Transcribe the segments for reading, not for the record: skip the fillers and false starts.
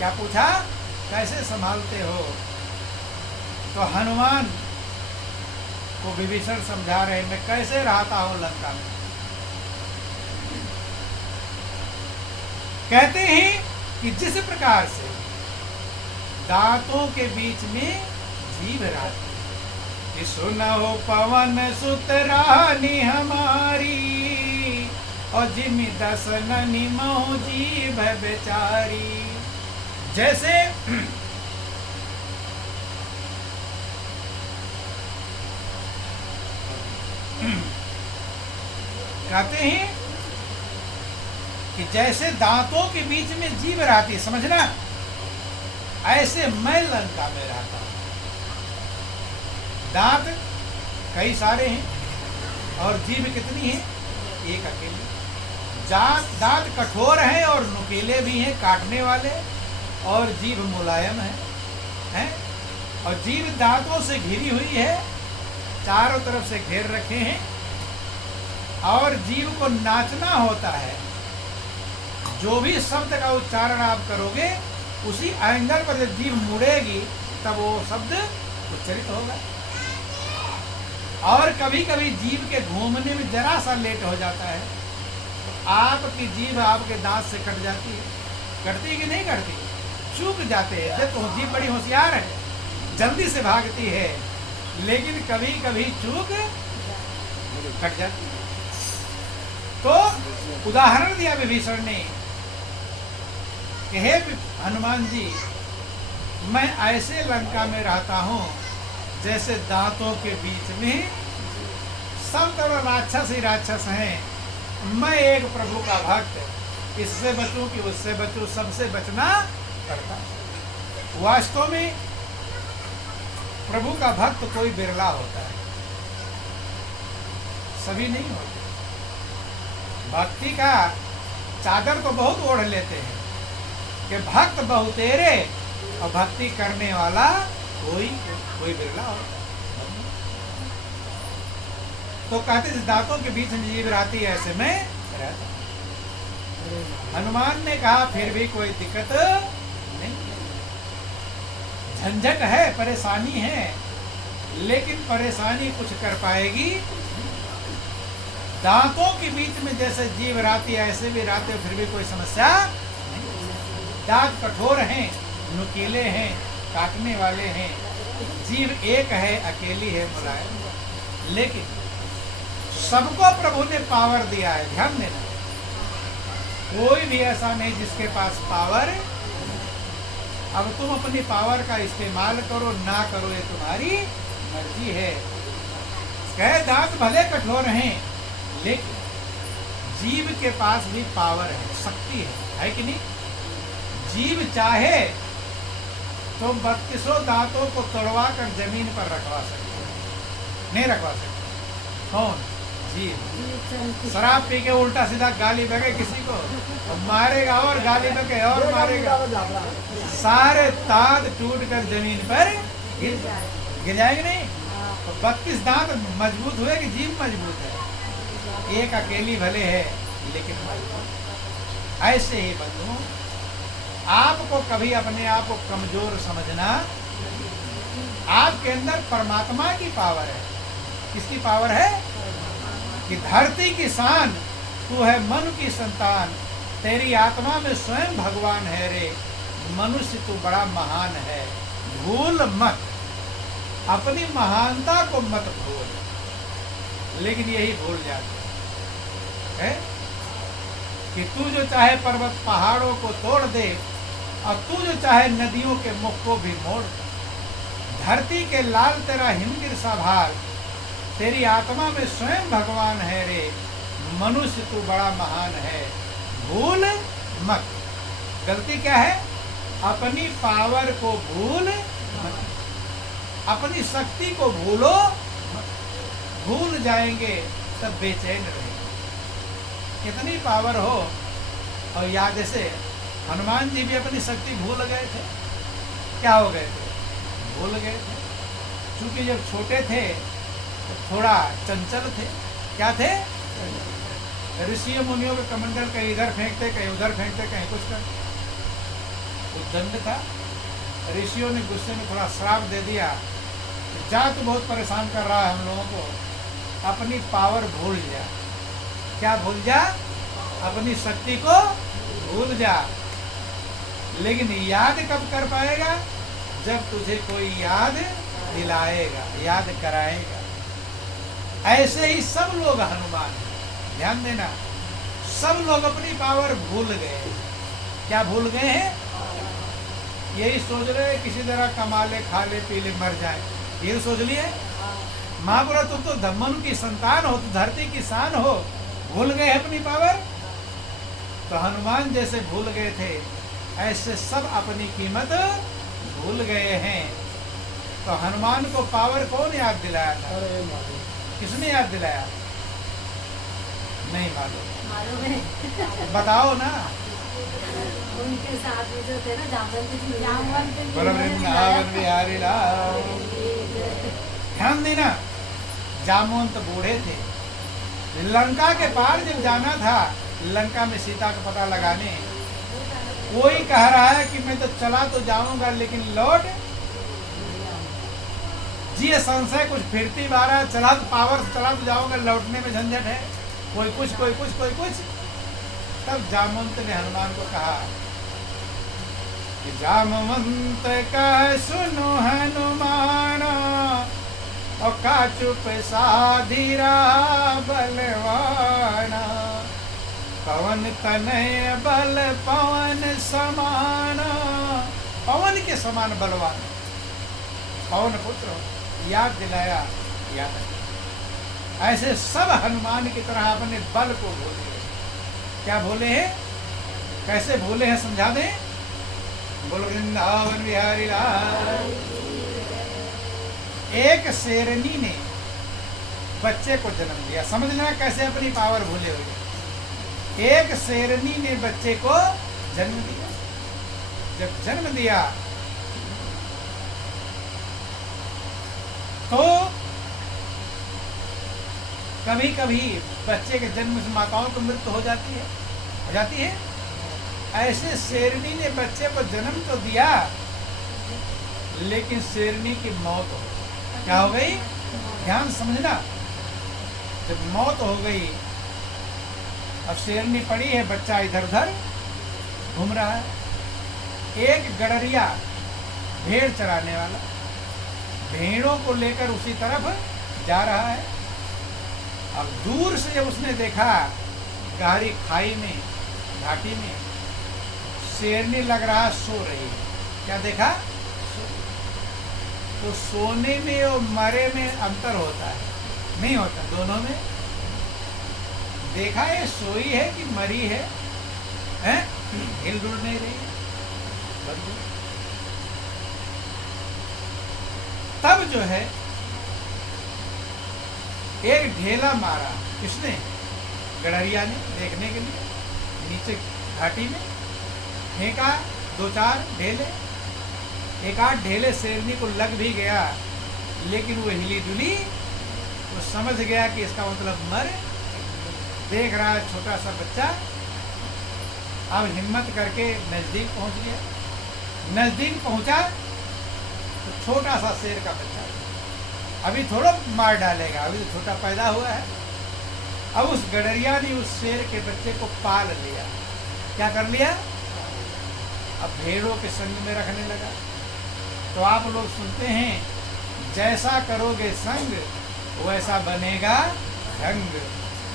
क्या पूछा, कैसे संभालते हो? तो हनुमान को विभीषण समझा रहे, मैं कैसे रहता हूं लंका में। कहते हैं कि जिस प्रकार से दांतों के बीच में जीभ रहती, कि सुनो पवन सुत रानी हमारी, और जिमि दस ननि मोह जीभ बेचारी। जैसे कहते हैं कि जैसे दांतों के बीच में जीभ रहती, समझना, ऐसे मैं लंका में रहता हूं। दांत कई सारे हैं और जीभ कितनी है? एक अकेली। दांत कठोर हैं और नुकीले भी हैं, काटने वाले, और जीभ मुलायम है? और जीभ दांतों से घिरी हुई है, चारों तरफ से घेर रखे हैं, और जीभ को नाचना होता है। जो भी शब्द का उच्चारण आप करोगे, उसी एंगल पर जब जीभ मुड़ेगी तब वो शब्द उच्चारित होगा। और कभी कभी जीभ के घूमने में जरा सा लेट हो जाता है, तो आपकी जीभ आपके दांत से कट जाती है। कटती कि नहीं कटती? चूक जाते हैं। जब तो जीभ बड़ी होशियार है, जल्दी से भागती है, लेकिन कभी कभी चूक कट जाती है। तो उदाहरण दिया विभीषण ने कि हे हनुमान जी, मैं ऐसे लंका में रहता हूं जैसे दांतों के बीच में सब तरह राक्षस ही राक्षस हैं। मैं एक प्रभु का भक्त, इससे बचूं कि उससे बचूं, सबसे बचना पड़ता। वास्तव में प्रभु का भक्त कोई बिरला होता है, सभी नहीं होते। भक्ति का चादर तो बहुत ओढ़ लेते हैं कि भक्त बहुतेरे, और भक्ति करने वाला कोई बिरला होता है। तो कहते दांतों के बीच में जीभ रहती है, ऐसे में रहता। हनुमान ने कहा फिर भी कोई दिक्कत नहीं, झंझट है, परेशानी है, लेकिन परेशानी कुछ कर पाएगी। दांतों के बीच में जैसे जीभ रहती है, ऐसे भी रहते, फिर भी कोई समस्या नहीं। दांत कठोर हैं, नुकीले हैं, काटने वाले हैं। जीभ एक है, अकेली है, मुलायम। लेकिन सबको प्रभु ने पावर दिया है, ध्यान देना। कोई भी ऐसा नहीं जिसके पास पावर। अब तुम अपनी पावर का इस्तेमाल करो ना करो, ये तुम्हारी मर्जी है। कहे दांत भले कठोर हैं, लेकिन जीभ के पास भी पावर है, शक्ति है कि नहीं? जीभ चाहे तो 32 दांतों को तोड़वा कर जमीन पर रखवा सकते, नहीं रखवा सकते। कौन? जीभ। शराब पी के उल्टा सीधा गाली बके किसी को, तो मारेगा और गाली बके और मारेगा, सारे दांत टूट कर जमीन पर गिर जाएंगे। नहीं तो 32 दांत मजबूत हुए कि जीभ मजबूत है? एक अकेली भले है, लेकिन मजबूत। ऐसे ही बंधुओं, आपको कभी अपने आप को कमजोर समझना, आपके अंदर परमात्मा की पावर है। किसकी पावर है? कि धरती की शान तू है, मनु की संतान, तेरी आत्मा में स्वयं भगवान है रे। मनुष्य तू बड़ा महान है, भूल मत, अपनी महानता को मत भूल। लेकिन यही भूल जाते है कि तू जो चाहे पर्वत पहाड़ों को तोड़ दे, और तू जो चाहे नदियों के मुख को भी मोड़ दे। धरती के लाल तेरा हिमगिर सा भार, तेरी आत्मा में स्वयं भगवान है रे। मनुष्य तू बड़ा महान है, भूल मत। गलती क्या है? अपनी पावर को भूल मत, अपनी शक्ति को भूलो मत। भूल जाएंगे तब बेचैन रहेंगे। कितनी पावर हो, और याद जैसे हनुमान जी भी अपनी शक्ति भूल गए थे। क्या हो गए थे? भूल गए थे। क्योंकि जब छोटे थे तो थोड़ा चंचल थे। क्या थे? ऋषियों मुनियों के कमंडल कहीं इधर फेंकते, कहीं उधर फेंकते, कहीं कुछ करते। उद्दंड था। ऋषियों ने गुस्से में थोड़ा श्राप दे दिया, जा तू बहुत परेशान कर रहा है हम लोगों को, अपनी पावर भूल जा। क्या भूल जा? अपनी शक्ति को भूल जा। लेकिन याद कब कर पाएगा? जब तुझे कोई याद दिलाएगा, याद कराएगा। ऐसे ही सब लोग हनुमान हैं, ध्यान देना, सब लोग अपनी पावर भूल गए। क्या भूल गए हैं? यही सोच रहे किसी तरह कमा ले, खा ले, पी ले, मर जाए, ये सोच लिए। माँ बोला तुम तो धम्मन की संतान हो, तो धरती की शान हो, भूल गए अपनी पावर। तो हनुमान जैसे भूल गए थे, ऐसे सब अपनी कीमत भूल गए हैं। तो हनुमान को पावर कौन याद दिलाया था? किसने याद दिलाया? नहीं मालूम। बताओ ना। उनके साथ में जो थे ना जामवंत वृंदावन बिहारी लाल। ध्यान देना, जामवंत बूढ़े थे। लंका के पार जब जाना था, लंका में सीता का पता लगाने, कोई कह रहा है कि मैं तो चला तो जाऊंगा लेकिन लौट जी, संशय कुछ फिरती बारह, चला तो पावर चला तो जाऊंगा, लौटने में झंझट है। कोई कुछ कोई कुछ कोई कुछ। तब जामवंत ने हनुमान को कहा कि जामवंत कह सुनो हनुमान, और का चुप साधीरा बलवाना, पवन तनय बल पवन समान। पवन के समान बलवान, पवन पुत्र याद दिलाया, याद। ऐसे सब हनुमान की तरह अपने बल को भूले। क्या भूले हैं? कैसे भूले हैं समझा दें। बोलो वृंदावन बिहारी लाल। एक शेरनी ने बच्चे को जन्म दिया, समझ लेना कैसे अपनी पावर भूले हुए। एक शेरनी ने बच्चे को जन्म दिया। जब जन्म दिया तो कभी कभी बच्चे के जन्म से माताओं को मृत्यु हो जाती है। ऐसे शेरनी ने बच्चे को जन्म तो दिया, लेकिन शेरनी की मौत हो गई। क्या हो गई? ध्यान समझना। जब मौत हो गई, अब शेरनी पड़ी है, बच्चा इधर उधर घूम रहा है। एक गडरिया भेड़ चराने वाला भेड़ों को लेकर उसी तरफ जा रहा है। अब दूर से जब उसने देखा गहरी खाई में, घाटी में शेरनी लग रहा सो रही है। क्या देखा? तो सोने में और मरे में अंतर होता है? नहीं होता, दोनों में। देखा ये सोई है कि मरी है, हैं? हिल-डुल नहीं रही। तब जो है एक ढेला मारा। किसने? गडरिया ने, देखने के लिए। नीचे घाटी में फेंका 2-4 ढेले। एक आध ढेले शेरनी को लग भी गया, लेकिन वो हिली डुली, वो समझ गया कि इसका मतलब मर। देख रहा है छोटा सा बच्चा। अब हिम्मत करके नजदीक पहुंच गया। नजदीक पहुंचा तो छोटा सा शेर का बच्चा, अभी थोड़ा मार डालेगा, अभी तो छोटा पैदा हुआ है। अब उस गडरिया ने उस शेर के बच्चे को पाल लिया। क्या कर लिया? अब भेड़ों के संग में रखने लगा। तो आप लोग सुनते हैं, जैसा करोगे संग वैसा बनेगा ढंग,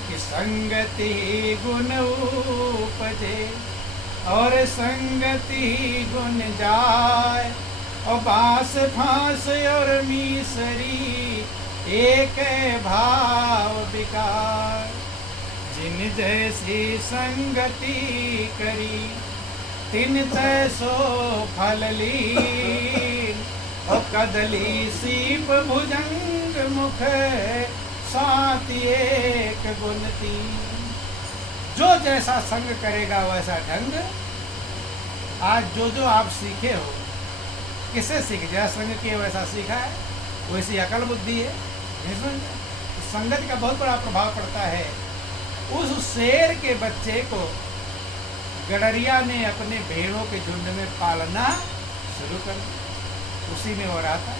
कि संगति गुण उपजे और संगति गुण जाए, और बांस फांस और मीसरी एक भाव विकार, जिन जैसी संगति करी तिन तैसो फल लीन, और कदली सीप भुजंग मुख सात एक गुण तीन। जो जैसा संग करेगा वैसा ढंग। आज जो आप सीखे हो, किसे सीखे? जैसा संग किए वैसा सीखा है, वैसी अकल बुद्धि है। संगत का बहुत बड़ा प्रभाव पड़ता है। उस शेर के बच्चे को गडरिया ने अपने भेड़ों के झुंड में पालना शुरू कर दिया। उसी में हो रहा था।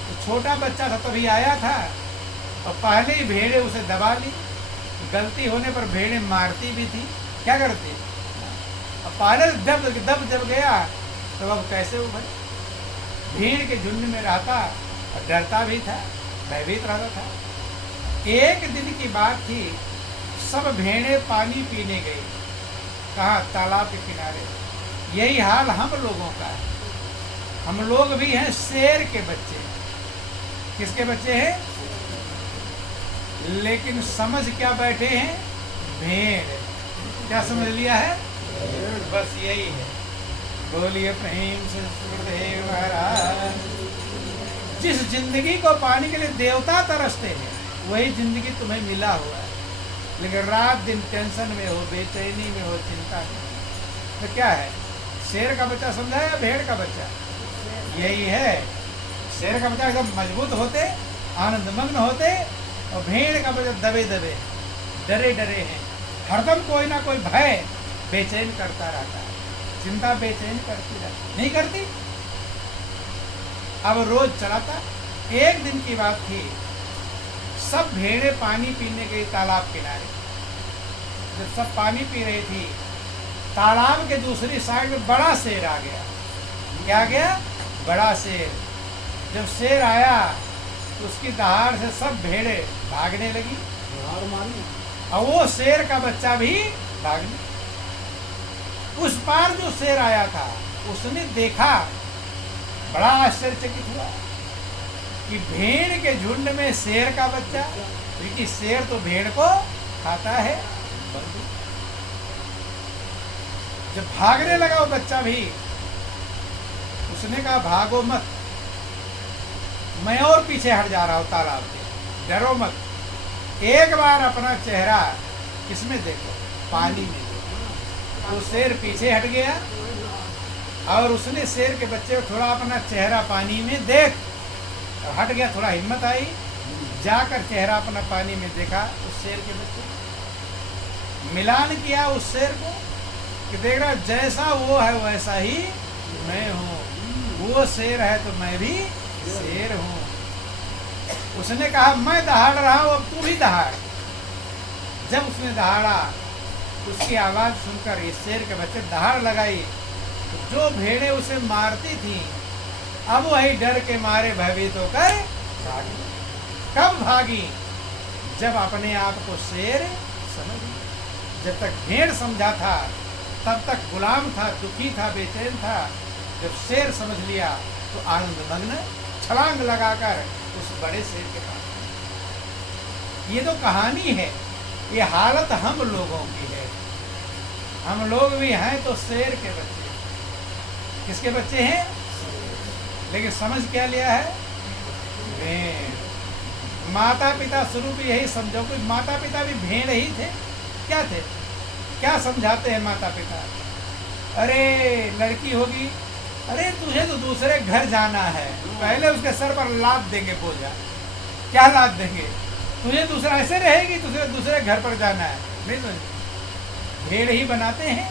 तो छोटा बच्चा था तभी आया था और पहले ही भेड़े उसे दबा ली। गलती होने पर भेड़े मारती भी थी, क्या करती, और पहले दब जब गया तो अब कैसे उभरे। भीड़ के झुंड में रहता और डरता भी था, भयभीत रहता था। एक दिन की बात थी, सब भेड़ें पानी पीने गई। कहाँ? तालाब के किनारे। यही हाल हम लोगों का है। हम लोग भी हैं शेर के बच्चे। किसके बच्चे हैं? लेकिन समझ क्या बैठे हैं? भेड़। क्या समझ लिया है? बस यही है। बोलिए प्रेम से गुरुदेव महाराज। जिस जिंदगी को पाने के लिए देवता तरसते हैं, वही जिंदगी तुम्हें मिला हुआ है। लेकिन रात दिन टेंशन में हो, बेचैनी में हो, चिंता में। तो क्या है? शेर का बच्चा समझा या भेड़ का बच्चा? यही है। शेर का बच्चा एकदम मजबूत होते, आनंदमग्न होते, और भेड़ का बच्चा दबे दबे, डरे डरे हैं। हरदम कोई ना कोई भय बेचैन करता रहता है, चिंता बेचैन करती रहती, नहीं करती? अब रोज चलाता। एक दिन की बात थी, सब भेड़ें पानी पीने गई तालाब किनारे। जब सब पानी पी रही थी, तालाब के दूसरी साइड में बड़ा शेर आ गया। क्या गया? बड़ा शेर। जब शेर आया तो उसकी दहाड़ से सब भेड़ें भागने लगी, और वो शेर का बच्चा भी भागने। उस पार जो शेर आया था, उसने देखा, बड़ा आश्चर्यचकित हुआ कि भेड़ के झुंड में शेर का बच्चा, क्योंकि शेर तो भेड़ को खाता है। जब भागने लगा वो बच्चा भी, उसने कहा भागो मत, मैं और पीछे हट जा रहा हूं तालाब के, डरो मत। एक बार अपना चेहरा किसमें देखो? पानी में देखो। तो शेर पीछे हट गया और उसने शेर के बच्चे को थोड़ा अपना चेहरा पानी में देख, और हट गया। थोड़ा हिम्मत आई, जाकर चेहरा अपना पानी में देखा उस शेर के बच्चे। मिलान किया उस शेर को कि देख रहा, जैसा वो है वैसा ही मैं हूँ। वो शेर है तो मैं भी शेर हूँ। उसने कहा मैं दहाड़ रहा हूँ, अब तू भी दहाड़। जब उसने दहाड़ा, उसकी आवाज सुनकर इस शेर के बच्चे दहाड़ लगाई। तो जो भेड़ें उसे मारती थी, अब वही डर के मारे भयभीत होकर भागी। कब भागी? जब अपने आप को शेर समझ। जब तक भेड़ समझा था तब तक गुलाम था, दुखी था, बेचैन था। जब शेर समझ लिया तो आनंदमग्न छलांग लगाकर उस बड़े शेर के पास। ये तो कहानी है, ये हालत हम लोगों की है। हम लोग भी हैं तो शेर के बच्चे। किसके बच्चे हैं? लेकिन समझ क्या लिया है? भेड़। माता पिता शुरू भी यही समझो, कि माता पिता भी भेड़ ही थे। क्या थे? क्या समझाते हैं माता पिता? अरे लड़की होगी, अरे तुझे तो दूसरे घर जाना है, पहले उसके सर पर लाद देंगे बोझा। क्या लाद देंगे? तुझे दूसरा ऐसे रहेगी, तुझे दूसरे घर पर जाना है। नहीं तो भेड़ ही बनाते हैं।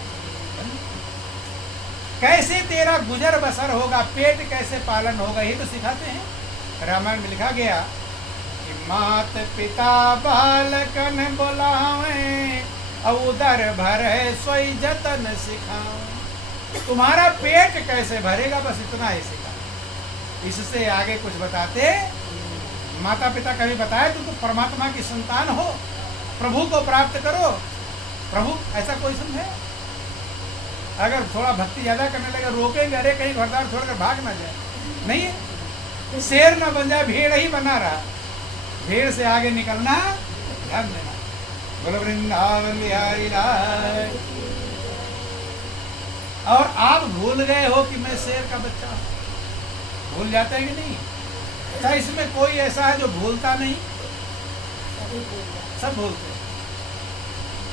कैसे तेरा गुजर बसर होगा, पेट कैसे पालन होगा, ये तो सिखाते हैं। रामायण में लिखा गया कि मात पिता बालकन बुलावे, उदर भरे सोई जतन सिखाओ। तुम्हारा पेट कैसे भरेगा, बस इतना ही सिखा। इससे आगे कुछ बताते माता पिता कभी बताए तुम तो परमात्मा की संतान हो, प्रभु को प्राप्त करो। प्रभु ऐसा कोई समझे? अगर थोड़ा भक्ति ज्यादा करने लगे, रोकेंगे, अरे कहीं घरदार छोड़कर भाग ना जाए। नहीं है, शेर ना बन जाए, भेड़ ही बना रहा। भेड़ से आगे निकलना ध्यान देना। बोलो वृंदावन बिहारी लाल। और आप भूल गए हो कि मैं शेर का बच्चा हूं। भूल जाते हैं कि नहीं? अच्छा, इसमें कोई ऐसा है जो भूलता नहीं? सब भूलते हैं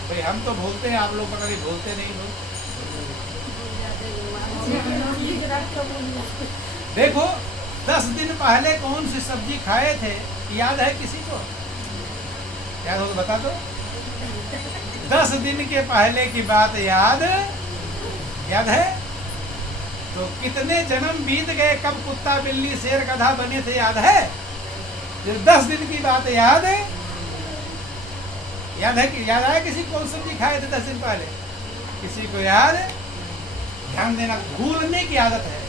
भाई। हम तो भूलते हैं, आप लोग पता नहीं भूलते नहीं लोग। देखो 10 दिन पहले कौन सी सब्जी खाए थे, याद है किसी को? याद हो तो बता दो। 10 दिन के पहले की बात याद याद है? तो कितने जन्म बीत गए, कब कुत्ता बिल्ली शेर गधा बने थे, याद है? फिर 10 दिन की बात याद है? याद है कि याद आया किसी को? कौन सब्जी खाए थे 10 दिन पहले? किसी को याद है? ध्यान देना, भूलने की आदत है।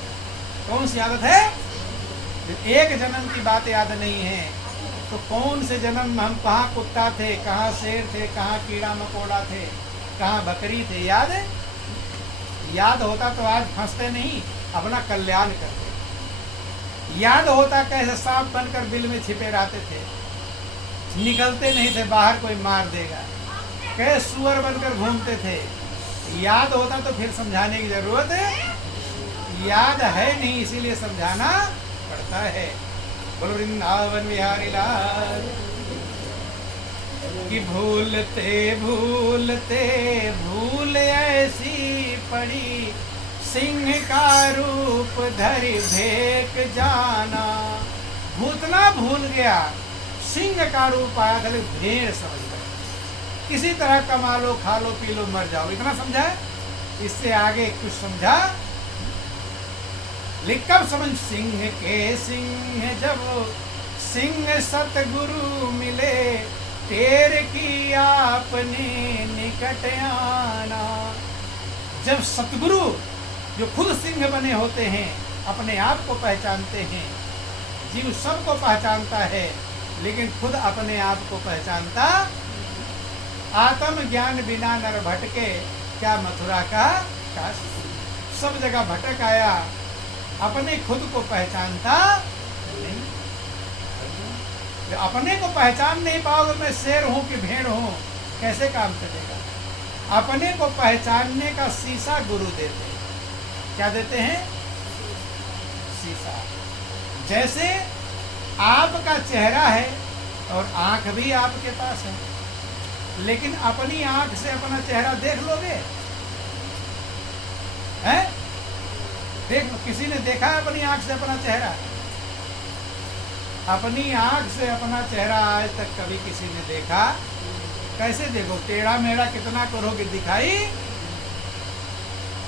कौन सी आदत है? एक जन्म की बात याद नहीं है तो कौन से जन्म हम कहाँ कुत्ता थे, कहाँ शेर थे, कहाँ कीड़ा मकोड़ा थे, कहाँ बकरी थे, याद है? याद होता तो आज फंसते नहीं, अपना कल्याण करते। याद होता कैसे सांप बनकर बिल में छिपे रहते थे, निकलते नहीं थे, बाहर कोई मार देगा, कैसे सुअर बनकर घूमते थे। याद होता तो फिर समझाने की जरूरत है, याद है नहीं इसीलिए समझाना पड़ता है। बोलो वृंदावन बिहारी लाल कि भूलते भूलते भूल ऐसी पड़ी, सिंह का रूप धरि भेक जाना। भूतना भूल गया, सिंह का रूप आया था, भेड़ समझ गए। किसी तरह कमा लो, खा लो, पी लो, मर जाओ, इतना समझा है? इससे आगे कुछ समझा? कब समझ? सिंह के सिंह जब सिंह सतगुरु मिले, टेर की आपने निकट आना। जब सतगुरु जो खुद सिंह बने होते हैं, अपने आप को पहचानते हैं, जीव सबको पहचानता है लेकिन खुद अपने आप को पहचानता। आत्म ज्ञान बिना नर भटके, क्या मथुरा का काशी। सब जगह भटक आया, अपने खुद को पहचानता नहीं। अपने को पहचान नहीं पाओगे, मैं शेर हूं कि भेड़ हूं, कैसे काम चलेगा? अपने को पहचानने का शीशा गुरु देते हैं। क्या देते हैं? शीशा। जैसे आपका चेहरा है और आंख भी आपके पास है, लेकिन अपनी आंख से अपना चेहरा देख लोगे? हैं? देख लो, किसी ने देखा है अपनी आंख से अपना चेहरा? अपनी आंख से अपना चेहरा आज तक कभी किसी ने देखा? कैसे देखो? टेढ़ा मेढ़ा कितना करोगे दिखाई?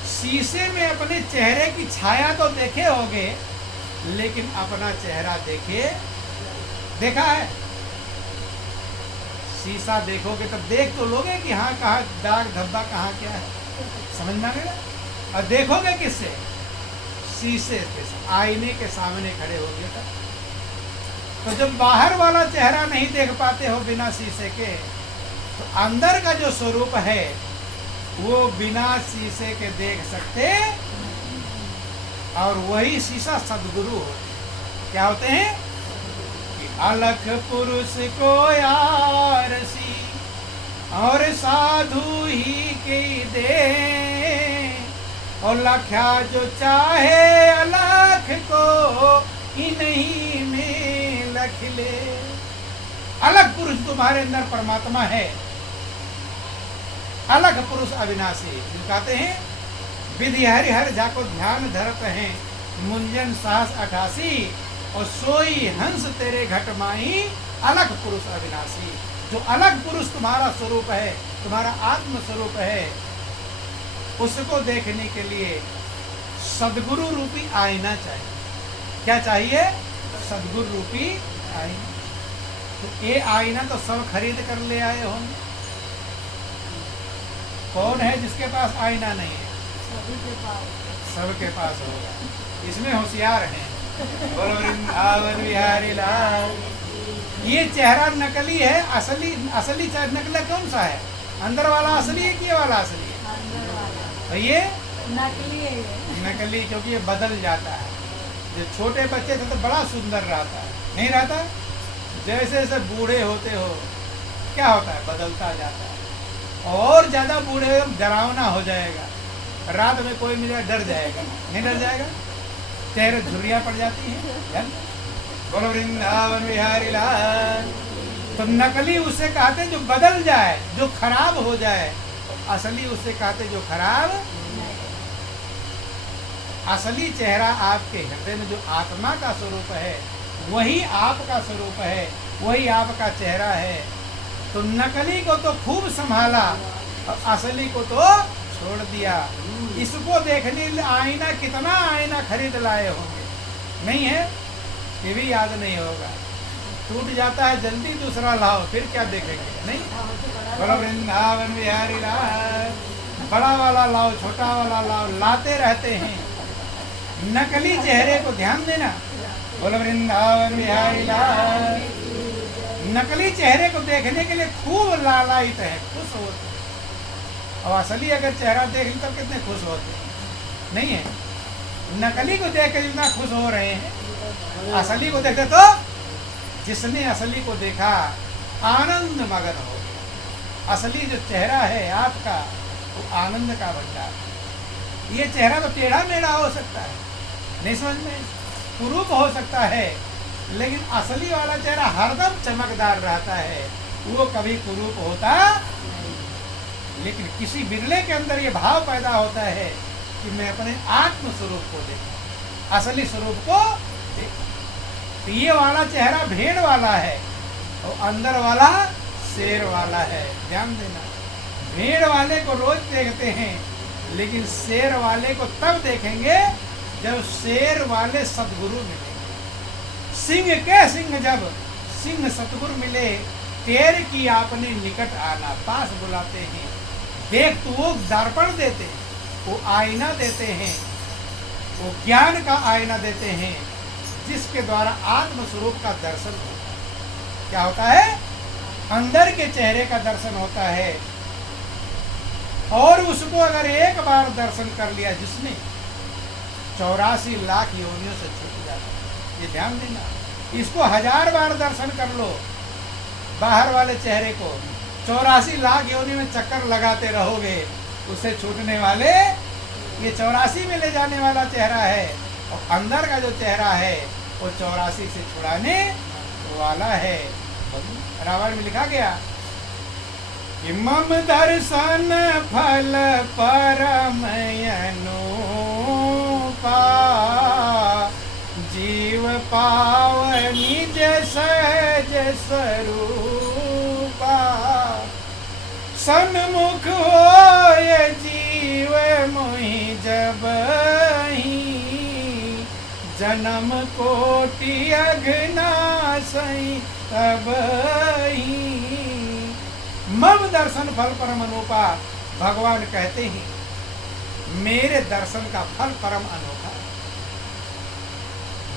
शीशे में अपने चेहरे की छाया तो देखे होगे, लेकिन अपना चेहरा देखा है? शीशा देखोगे तब देख तो लोगे कि हाँ कहाँ दाग धब्बा कहाँ क्या है, समझ में आएगा? और देखोगे किससे? शीशे के, आईने के सामने खड़े होगे तब। तो जब बाहर वाला चेहरा नहीं देख पाते हो बिना शीशे के, तो अंदर का जो स्वरूप है वो बिना शीशे के देख सकते। और वही शीशा सद्गुरु होते। क्या होते हैं? कि अलख पुरुष को यारसी, और साधु ही के दे, और लख्या जो चाहे अलख को, इन्हीं में लख ले। अलग पुरुष तुम्हारे अंदर परमात्मा है, अलग पुरुष अविनाशी। कहते हैं विधि हरि हर जाको ध्यान धरत हैं, मुंजन साहस 88, और सोई हंस तेरे घट माही, अलग पुरुष अविनाशी। जो अलग पुरुष तुम्हारा स्वरूप है, तुम्हारा आत्म स्वरूप है, उसको देखने के लिए सद्गुरु रूपी आईना चाहिए। क्या चाहिए? सद्गुरु रूपी आईना। तो ये आईना तो सब खरीद कर ले आए होंगे। कौन है जिसके पास आईना नहीं है? सबके पास होगा, इसमें होशियार हैं। बोलो वृंदावन बिहारी लाल। ये चेहरा नकली है, असली नकली कौन सा है? अंदर वाला असली है कि ये वाला असली है? तो ये नकली है। नकली, क्योंकि ये बदल जाता है। जो छोटे बच्चे थे तो बड़ा सुंदर रहता है, नहीं रहता? जैसे जैसे बूढ़े होते हो क्या होता है? बदलता जाता है। और ज्यादा बूढ़े हो डरावना हो जाएगा, रात में कोई मिलेगा डर जाएगा, नहीं डर जाएगा? चेहरे झुर्रियाँ पड़ जाती हैं। बोलो वृंदावन बिहारी लाल। तो नकली उसे कहते जो बदल जाए, जो खराब हो जाए। असली उसे कहते जो खराब। असली चेहरा आपके हृदय में जो आत्मा का स्वरूप है, वही आपका स्वरूप है, वही आपका चेहरा है। तो नकली को तो खूब संभाला और असली को तो छोड़ दिया। इसको देखने आईना, कितना आईना खरीद लाए होंगे, नहीं है, ये भी याद नहीं होगा। टूट जाता है जल्दी दूसरा लाओ, फिर क्या देखेंगे, नहीं। बोलो वृंदावन बिहारी लाल, बड़ा वाला लाओ, छोटा वाला लाओ, लाते रहते हैं। नकली चेहरे को ध्यान देना। बोलो वृंदावन बिहारी लाल। नकली चेहरे को देखने के लिए खूब लालायित है, खुश होते हैं। और असली अगर चेहरा देख ली तो कितने खुश होते हैं, नहीं है। नकली को देख कर जितना खुश हो रहे हैं, असली को देखते तो जिसने असली को देखा आनंद मगन हो गया। असली जो चेहरा है आपका, वो आनंद का भंडार। ये चेहरा तो टेढ़ा मेढ़ा हो सकता है, नहीं समझ में, कुरूप हो सकता है, लेकिन असली वाला चेहरा हरदम चमकदार रहता है, वो कभी कुरूप होता नहीं। लेकिन किसी बिरले के अंदर ये भाव पैदा होता है कि मैं अपने आत्म स्वरूप को देखूं, असली स्वरूप को देखूं। तो ये वाला चेहरा भेड़ वाला है और अंदर वाला शेर वाला है, ध्यान देना। भेड़ वाले को रोज देखते हैं, लेकिन शेर वाले को तब देखेंगे जब शेर वाले सद्गुरु मिलेंगे। सिंह के सिंह जब सिंह सतगुरु मिले, टेर की आपने निकट आना, पास बुलाते हैं। देख तो वो दर्पण देते हैं, वो आईना देते हैं, वो ज्ञान का आईना देते हैं, जिसके द्वारा आत्म स्वरूप का दर्शन होता है। क्या होता है? अंदर के चेहरे का दर्शन होता है। और उसको अगर एक बार दर्शन कर लिया जिसने, 84 लाख योनियों से छूट जाता है। ये ध्यान देना। इसको 1000 बार दर्शन कर लो, बाहर वाले चेहरे को 84 लाख योनि में चक्कर लगाते रहोगे, उससे छूटने वाले ये 84 में ले जाने वाला चेहरा है। और अंदर का जो चेहरा है वो 84 से छुड़ाने वाला है। रावण में लिखा गया कि मम दर्शन फल परम अनूपा, जीव पाव निज सहज स्वरूपा, सन्मुख होय जीव मोहि जबहि, जन्म कोटि अघनासई तबहि। मम दर्शन फल परम अनूपा, भगवान कहते हैं मेरे दर्शन का फल परम अनोखा।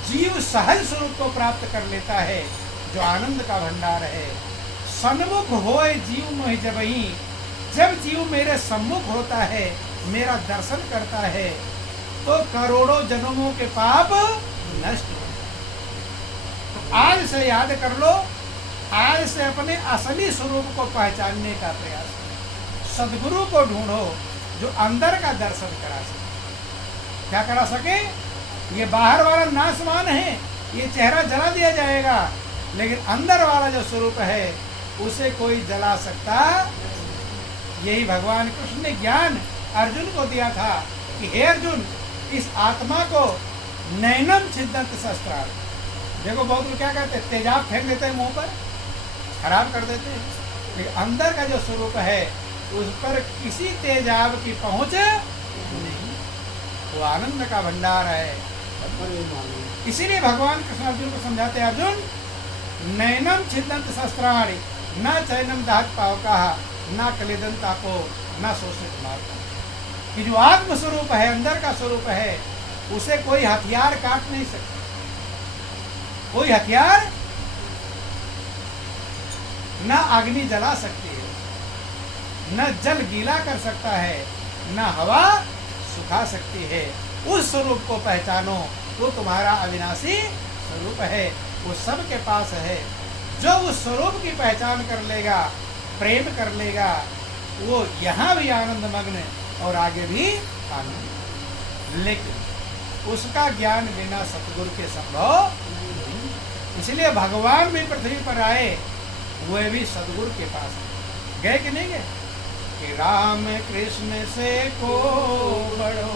जीव सहज स्वरूप को प्राप्त कर लेता है, जो आनंद का भंडार है। सन्मुख होए जीव मोहि जबहि, जब जीव मेरे सम्मुख होता है, मेरा दर्शन करता है, तो करोड़ों जन्मों के पाप नष्ट हो जाते। तो आज से याद कर लो, आज से अपने असली स्वरूप को पहचानने का प्रयास करो। सद्गुरु को ढूंढो जो अंदर का दर्शन करा सके। क्या करा सके? ये बाहर वाला नाशवान है, ये चेहरा जला दिया जाएगा, लेकिन अंदर वाला जो स्वरूप है उसे कोई जला सकता। यही भगवान कृष्ण ने ज्ञान अर्जुन को दिया था कि हे अर्जुन, इस आत्मा को नैनम छिदंत शस्त्रार। देखो बहुत लोग क्या कहते हैं, तेजाब फेंक देते हैं मुंह पर, खराब कर देते हैं, लेकिन अंदर का जो स्वरूप है उस पर किसी तेजाब की पहुंच नहीं। वो आनंद का भंडार है। इसीलिए भगवान कृष्ण अर्जुन को समझाते हैं, अर्जुन नैनम छिदंत शस्त्राणि न चैनम दाहत पावकाः न कलेदन तापो न शोषित मार्ग। कि जो आत्म स्वरूप है, अंदर का स्वरूप है, उसे कोई हथियार काट नहीं सकता। कोई हथियार न अग्नि जला सकती है, न जल गीला कर सकता है, न हवा सुखा सकती है। उस स्वरूप को पहचानो, वो तुम्हारा अविनाशी स्वरूप है, वो सबके पास है। जो उस स्वरूप की पहचान कर लेगा, प्रेम कर लेगा, वो यहाँ भी आनंद मग्न और आगे भी आनंद। लेकिन उसका ज्ञान बिना सतगुरु के संभव नहीं। इसलिए भगवान भी पृथ्वी पर आए, वे भी सतगुरु के पास गए कि नहीं गए? कि राम कृष्ण से को बड़ो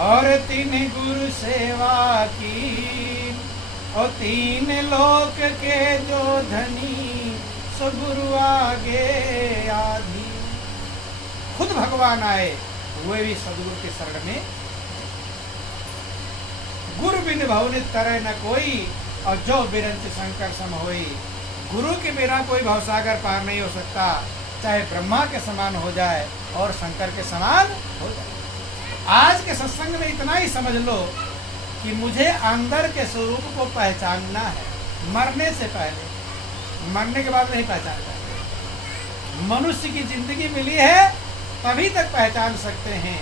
और 3 गुरु सेवा की, और 3 लोक के जो धनी, सो गुरु आगे आधी। खुद भगवान आए वे भी सदगुरु के शरण में। गुरु बिन भवनि तरह न कोई, और जो बिरंच शंकर सम होई। गुरु के बिना कोई भवसागर पार नहीं हो सकता, चाहे ब्रह्मा के समान हो जाए और शंकर के समान हो जाए। आज के सत्संग में इतना ही समझ लो कि मुझे अंदर के स्वरूप को पहचानना है, मरने से पहले। मरने के बाद नहीं पहचान पाएंगे। मनुष्य की जिंदगी मिली है तभी तक पहचान सकते हैं,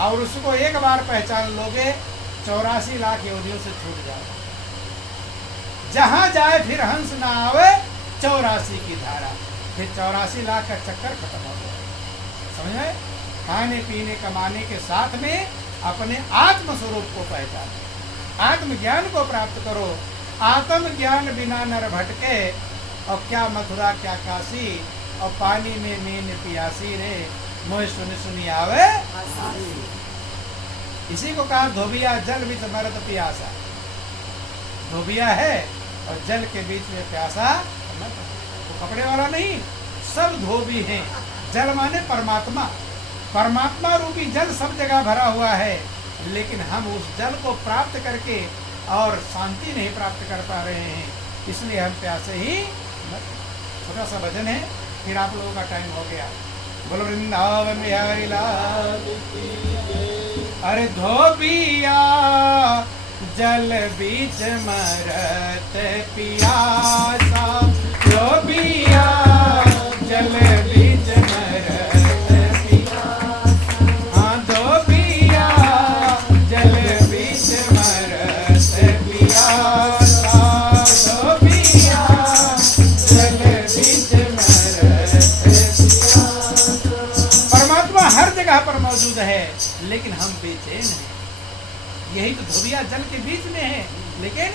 और उसको एक बार पहचान लोगे 84 लाख योनियों से छूट जाओ। जहां जाए फिर हंस ना आवे 84 की धारा, फिर 84 लाख का चक्कर खत्म हो गया। समझ में? खाने पीने कमाने के साथ में अपने आत्म स्वरूप को पहचानो, आत्मज्ञान को प्राप्त करो। आत्म ज्ञान बिना नर भटके, और क्या मथुरा क्या काशी, और पानी में मीन पियासी रे, मोह सुनि सुनि आवे। इसी को कहा धोबिया जल बीच मरत प्यासा। धोबिया है और जल के बीच में प्यासा, तो कपड़े वाला नहीं, सब धोबी हैं। जल माने परमात्मा, परमात्मा रूपी जल सब जगह भरा हुआ है, लेकिन हम उस जल को प्राप्त करके और शांति नहीं प्राप्त कर पा रहे हैं, इसलिए हम प्यासे ही। छोटा सा भजन है, फिर आप लोगों का टाइम हो गया। बोलो वृंदावन बिहारी लाल की जय। अरे धोबिया जल बीच मरत पियासा, धोबिया जल बीच मरत पियासा। हाँ धोबिया जल बीच मरत पियासा, धोबिया जल बीच मरत पियासा। परमात्मा हर जगह पर मौजूद है, लेकिन हम बेचैन हैं। यही तो धोबिया जल के बीच में है, लेकिन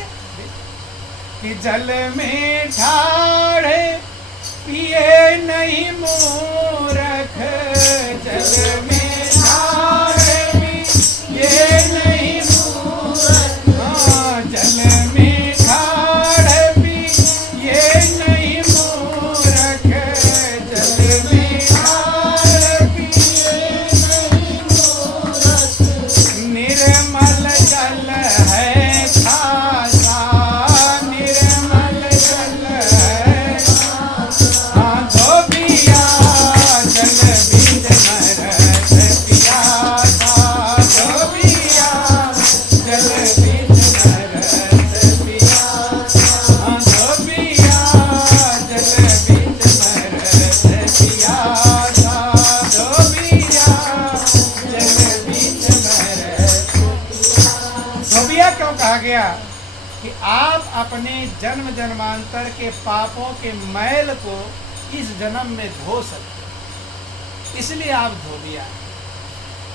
कि जल में ठाढ़े पिए नहीं मूरख, जल में ठाढ़े पिए नहीं मूरख। हाँ जल में ठाढ़े पिए नहीं मूरख, जल में ठाढ़े पिए नहीं मूरख। निर्मल जल है खासा, निर्मल जल है खासा। धोबिया जल बीच मरत पियासा, धोबिया जल बीच मरत पियासा, धोबिया जल बीच मरत पियासा, धोबिया जल बीच मरत। धोबिया क्यों कहा गया? कि आप अपने जन्म जन्मांतर के पापों के मैल को इस जन्म में धो सकते, इसलिए आप धोबिया।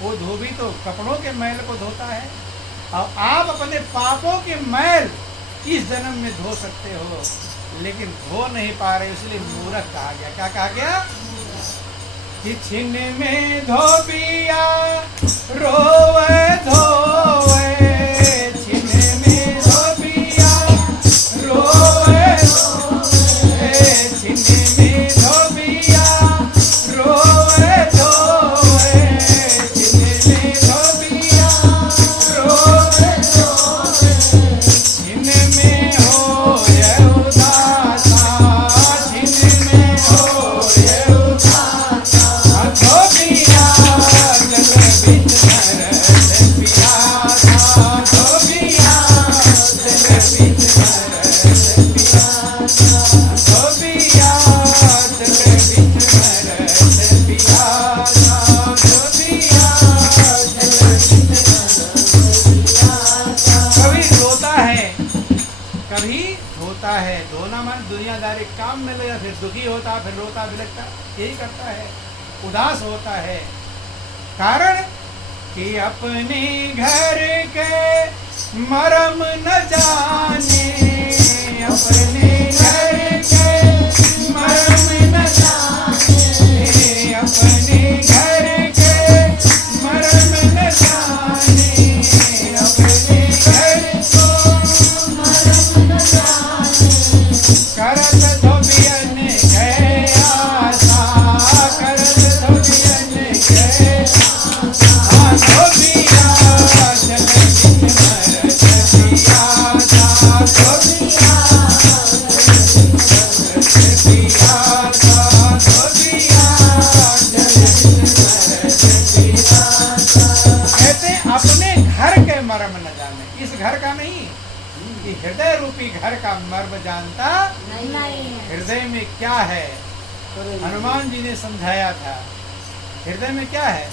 वो धोबी तो कपड़ों के मैल को धोता है, और आप अपने पापों के मैल इस जन्म में धो सकते हो, लेकिन धो नहीं पा रहे, इसलिए मूर्ख कहा गया। क्या कहा गया? कि छिन में धोबिया रोवे धोवे, छिन में धोबिया रोवे धोवे, छिन में धोबिया रोवे धोवे, छिन में धोबिया रोवे धोवे। छिन में होए उदासा, छिन में होए उदासा। धोबिया जल बीच मरत पियासा, धोबिया जल बीच मरत पियासा, धोबिया जल बीच मरत पियासा, धोबिया जल बीच मरत पियासा। कभी रोता है, कभी धोता है। धोना मान दुनियादारी काम में लगा, फिर दुखी होता, फिर रोता बिलखता, यही करता है। उदास होता है, कारण कि अपने घर के मरम न जाने, अपने घर के मरम न जाने, अपने घर के मरम न जाने, अपने घर को मरम न जाने। करत धोबियन के आशा, करत धोबियन के आशा, घर के मर्म न जाने, इस घर का नहीं, कि हृदय रूपी घर का मर्म जानता नहीं है। हृदय में क्या है। हनुमान जी ने समझाया था हृदय में क्या है,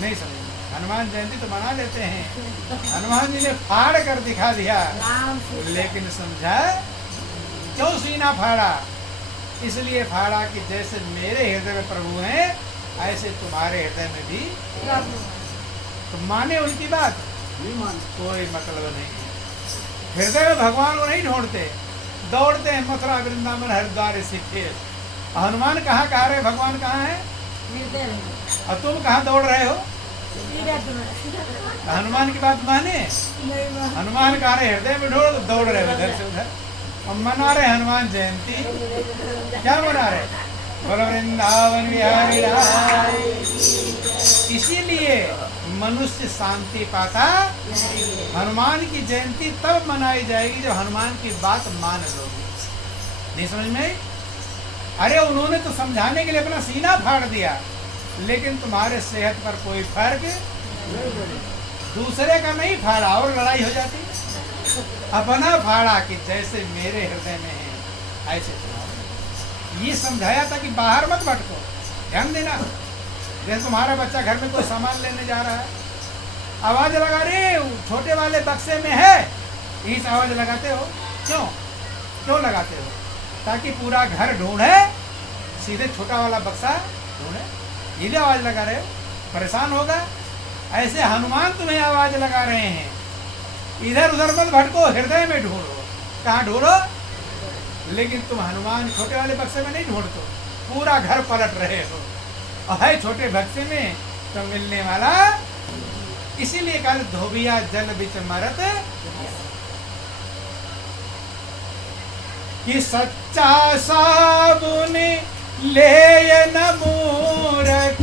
नहीं समझ। हनुमान जयंती तो मना लेते हैं, हनुमान जी ने फाड़ कर दिखा दिया, राम से लेकिन समझा क्यों सीना फाड़ा, इसलिए फाड़ा कि जैसे मेरे हृदय में प्रभु हैं ऐसे तुम्हारे हृदय में भी। प्रभु तो माने उनकी बात, कोई मतलब नहीं। हृदय में भगवान को नहीं ढूंढते, दौड़ते हैं मथुरा वृंदावन हरिद्वार ऋषिकेश। हनुमान कहाँ कह रहे, भगवान कहाँ है, हृदय में। और तुम कहाँ दौड़ रहे हो। तीरथ में। हनुमान की बात माने, नहीं माने। हनुमान कह रहे हृदय में ढूंढ, दौड़ रहे हो इधर से उधर। और मना रहे हनुमान जयंती, क्या मना रहे, बोलो वृंदावन बिहारी लाल। इसीलिए मनुष्य शांति पाता। हनुमान की जयंती तब मनाई जाएगी जब हनुमान की बात मान लोगे। नहीं समझ में आई? अरे उन्होंने तो समझाने के लिए अपना सीना फाड़ दिया, लेकिन तुम्हारे सेहत पर कोई फर्क, दूसरे का नहीं फाड़ा और लड़ाई हो जाती। अपना फाड़ा कि जैसे मेरे हृदय में है ऐसे तुम्हारे। ये समझाया था कि बाहर मत भटको, ध्यान देना। जैसे तुम्हारा बच्चा घर में कोई सामान लेने जा रहा है, आवाज लगा रहे छोटे वाले बक्से में है, इस आवाज लगाते हो क्यों, क्यों लगाते हो, ताकि पूरा घर ढूंढे, सीधे छोटा वाला बक्सा ढूंढे, ये भी आवाज लगा रहे हो, परेशान होगा। ऐसे हनुमान तुम्हें आवाज लगा रहे हैं, इधर उधर मत भटको, हृदय में ढूंढो। कहाँ ढूंढो, लेकिन तुम हनुमान छोटे वाले बक्से में नहीं ढूंढते, पूरा घर पलट रहे हो, और है छोटे बक्से में तो मिलने वाला। इसीलिए कल धोबिया जल बिच मरत, कि सच्चा साबुन ले न मूरख,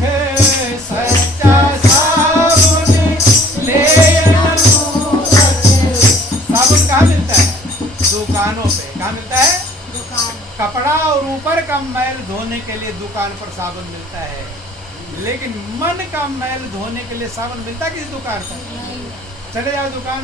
सच्चा साबुन ले न मूरख। साबुन कहाँ मिलता है, दुकानों पे। कहाँ मिलता है, दुकान। कपड़ा और ऊपर का मैल धोने के लिए दुकान पर साबुन मिलता है, लेकिन मन का मैल धोने के लिए साबुन मिलता है किस दुकान पर। चले जाओ दुकान